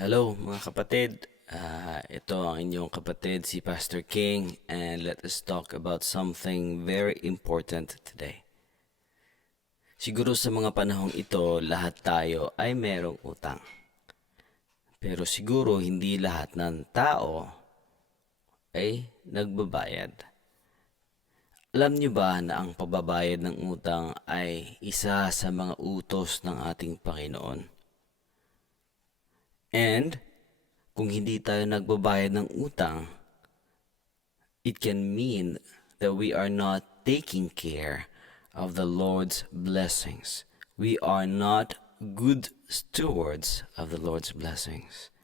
Hello mga kapatid, Ah, ito ang inyong kapatid si Pastor King and let us talk about something very important today. Siguro sa mga panahong ito, lahat tayo ay merong utang. Pero siguro hindi lahat ng tao ay nagbabayad. Alam niyo ba na ang pagbabayad ng utang ay isa sa mga utos ng ating Panginoon? And kung hindi tayo nagbabayad ng utang, it can mean that we are not taking care of the Lord's blessings. We are not good stewards of the Lord's blessings.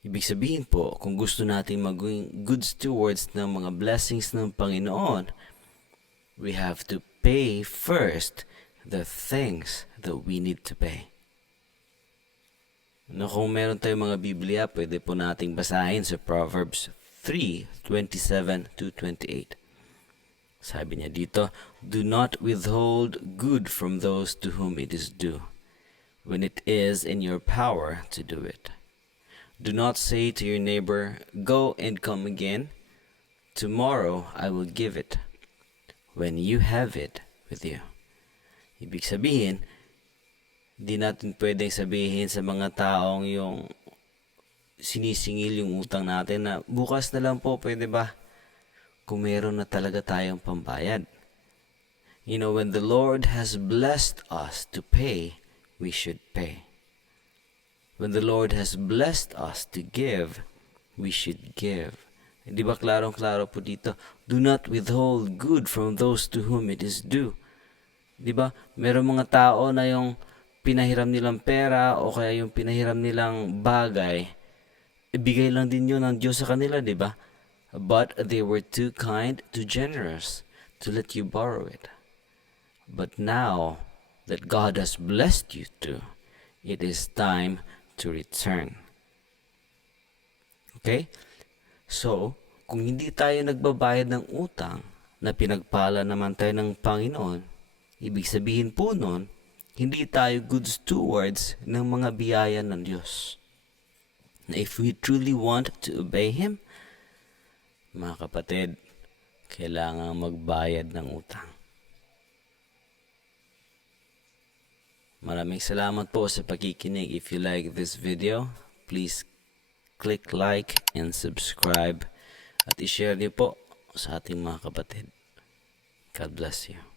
Ibig sabihin po, kung gusto natin maging good stewards ng mga blessings ng Panginoon, we have to pay first the things that we need to pay. No, kung meron tayong mga Biblia, pwede po nating basahin sa Proverbs 3:27 to 28. Sabi niya dito, Do not withhold good from those to whom it is due, when it is in your power to do it. Do not say to your neighbor, Go and come again. Tomorrow I will give it, when you have it with you. Ibig sabihin, Di natin pwedeng sabihin sa mga taong yung sinisingil yung utang natin na bukas na lang po, pwede ba? Kung meron na talaga tayong pambayad. You know, when the Lord has blessed us to pay, we should pay. When the Lord has blessed us to give, we should give. Di ba klarong-klaro po dito? Do not withhold good from those to whom it is due. Di ba? Meron mga tao na yung pinahiram nilang pera o kaya yung pinahiram nilang bagay, ibigay lang din yun ng Diyos sa kanila, di ba? But they were too kind, too generous to let you borrow it. But now that God has blessed you to, it is time to return. Okay? So, kung hindi tayo nagbabayad ng utang na pinagpala naman tayo ng Panginoon, ibig sabihin po nun, hindi tayo good stewards ng mga biyaya ng Diyos. Na if we truly want to obey Him, mga kapatid, kailangan magbayad ng utang. Maraming salamat po sa pakikinig. If you like this video, please click like and subscribe at i-share niyo po sa ating mga kapatid. God bless you.